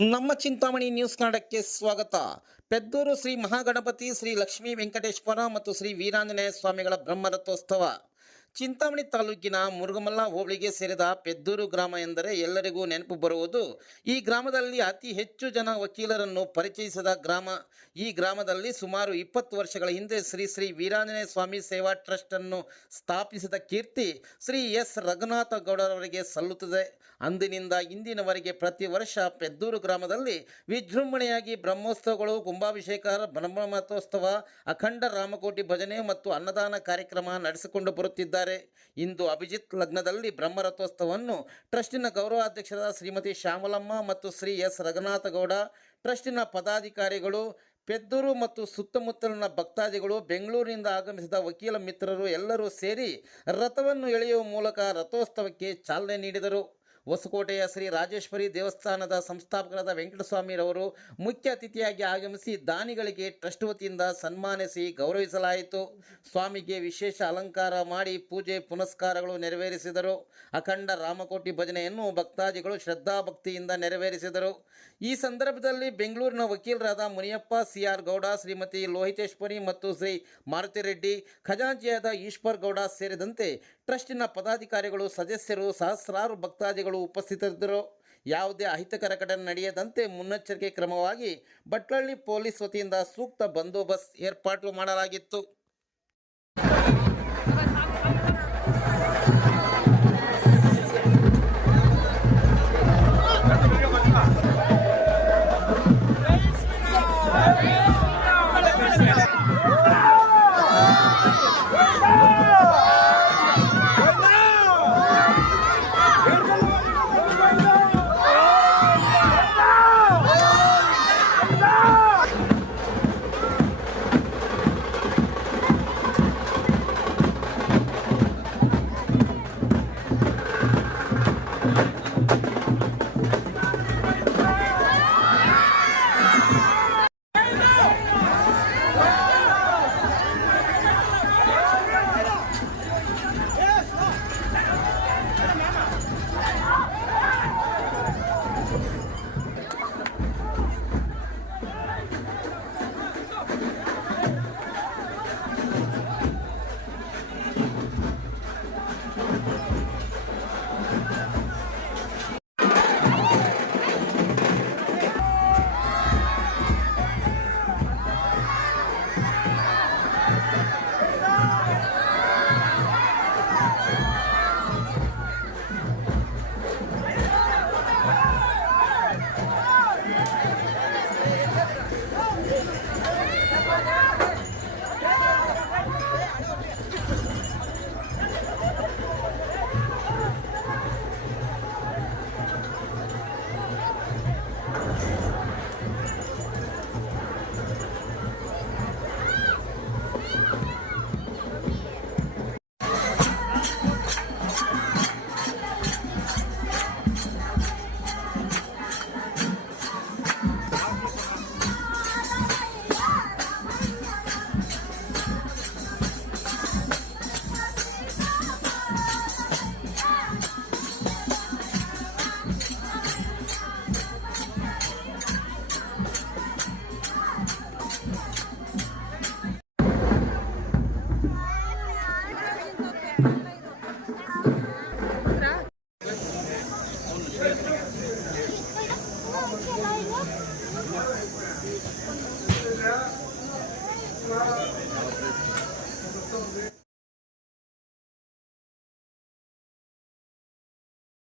ನಮ್ಮ ಚಿಂತಾಮಣಿ ನ್ಯೂಸ್ ಕನ್ನಡಕ್ಕೆ ಸ್ವಾಗತ. ಪೆದ್ದೂರು ಶ್ರೀ ಮಹಾಗಣಪತಿ ಶ್ರೀ ಲಕ್ಷ್ಮೀ ವೆಂಕಟೇಶ್ವರ ಮತ್ತು ಶ್ರೀ ವೀರಾಂಜನೇಯ ಸ್ವಾಮಿಗಳ ಬ್ರಹ್ಮರಥೋತ್ಸವ. ಚಿಂತಾಮಣಿ ತಾಲೂಕಿನ ಮುರುಗಮಲ್ಲ ಹೋಬಳಿಗೆ ಸೇರಿದ ಪೆದ್ದೂರು ಗ್ರಾಮ ಎಂದರೆ ಎಲ್ಲರಿಗೂ ನೆನಪು ಬರುವುದು. ಈ ಗ್ರಾಮದಲ್ಲಿ ಅತಿ ಹೆಚ್ಚು ಜನ ವಕೀಲರನ್ನು ಪರಿಚಯಿಸಿದ ಗ್ರಾಮ. ಈ ಗ್ರಾಮದಲ್ಲಿ ಸುಮಾರು ಇಪ್ಪತ್ತು ವರ್ಷಗಳ ಹಿಂದೆ ಶ್ರೀ ಶ್ರೀ ವೀರಾಂಜನೇಯ ಸ್ವಾಮಿ ಸೇವಾ ಟ್ರಸ್ಟನ್ನು ಸ್ಥಾಪಿಸಿದ ಕೀರ್ತಿ ಶ್ರೀ ಎಸ್. ರಘುನಾಥ ಗೌಡರವರಿಗೆ ಸಲ್ಲುತ್ತದೆ. ಅಂದಿನಿಂದ ಇಂದಿನವರೆಗೆ ಪ್ರತಿ ವರ್ಷ ಪೆದ್ದೂರು ಗ್ರಾಮದಲ್ಲಿ ವಿಜೃಂಭಣೆಯಾಗಿ ಬ್ರಹ್ಮೋತ್ಸವಗಳು, ಕುಂಭಾಭಿಷೇಕ ಬ್ರಹ್ಮೋತ್ಸವ ಅಖಂಡ ರಾಮಕೋಟಿ ಭಜನೆ ಮತ್ತು ಅನ್ನದಾನ ಕಾರ್ಯಕ್ರಮ ನಡೆಸಿಕೊಂಡು ಬರುತ್ತಿದ್ದಾರೆ. ಇಂದು ಅಭಿಜಿತ್ ಲಗ್ನದಲ್ಲಿ ಬ್ರಹ್ಮರಥೋತ್ಸವವನ್ನು ಟ್ರಸ್ಟಿನ ಗೌರವಾಧ್ಯಕ್ಷರಾದ ಶ್ರೀಮತಿ ಶ್ಯಾಮಲಮ್ಮ ಮತ್ತು ಶ್ರೀ ಎಸ್. ರಘುನಾಥಗೌಡ, ಟ್ರಸ್ಟಿನ ಪದಾಧಿಕಾರಿಗಳು, ಪೆದ್ದೂರು ಮತ್ತು ಸುತ್ತಮುತ್ತಲಿನ ಭಕ್ತಾದಿಗಳು, ಬೆಂಗಳೂರಿನಿಂದ ಆಗಮಿಸಿದ ವಕೀಲ ಮಿತ್ರರು ಎಲ್ಲರೂ ಸೇರಿ ರಥವನ್ನು ಎಳೆಯುವ ಮೂಲಕ ರಥೋತ್ಸವಕ್ಕೆ ಚಾಲನೆ ನೀಡಿದರು. ಹೊಸಕೋಟೆಯ ಶ್ರೀ ರಾಜೇಶ್ವರಿ ದೇವಸ್ಥಾನದ ಸಂಸ್ಥಾಪಕರಾದ ವೆಂಕಟಸ್ವಾಮಿರವರು ಮುಖ್ಯ ಅತಿಥಿಯಾಗಿ ಆಗಮಿಸಿ ದಾನಿಗಳಿಗೆ ಟ್ರಸ್ಟ್ ವತಿಯಿಂದ ಸನ್ಮಾನಿಸಿ ಗೌರವಿಸಲಾಯಿತು. ಸ್ವಾಮಿಗೆ ವಿಶೇಷ ಅಲಂಕಾರ ಮಾಡಿ ಪೂಜೆ ಪುನಸ್ಕಾರಗಳು ನೆರವೇರಿಸಿದರು. ಅಖಂಡ ರಾಮಕೋಟಿ ಭಜನೆಯನ್ನು ಭಕ್ತಾದಿಗಳು ಶ್ರದ್ಧಾಭಕ್ತಿಯಿಂದ ನೆರವೇರಿಸಿದರು. ಈ ಸಂದರ್ಭದಲ್ಲಿ ಬೆಂಗಳೂರಿನ ವಕೀಲರಾದ ಮುನಿಯಪ್ಪ ಸಿ ಆರ್ ಗೌಡ, ಶ್ರೀಮತಿ ಲೋಹಿತೇಶ್ವರಿ ಮತ್ತು ಶ್ರೀ ಮಾರುತಿರೆಡ್ಡಿ, ಖಜಾಂಚಿಯಾದ ಈಶ್ವರ್ ಗೌಡ ಸೇರಿದಂತೆ ಟ್ರಸ್ಟಿನ ಪದಾಧಿಕಾರಿಗಳು, ಸದಸ್ಯರು, ಸಹಸ್ರಾರು ಭಕ್ತಾದಿಗಳು ಉಪಸ್ಥಿತರಿದ್ದರು ಯಾವುದೇ ಅಹಿತಕರ ಘಟನೆ ನಡೆಯದಂತೆ ಮುನ್ನೆಚ್ಚರಿಕೆ ಕ್ರಮವಾಗಿ ಭಟ್ಲಳ್ಳಿ ಪೊಲೀಸ್ ವತಿಯಿಂದ ಸೂಕ್ತ ಬಂದೋಬಸ್ತ್ ಏರ್ಪಾಟು ಮಾಡಲಾಗಿತ್ತು.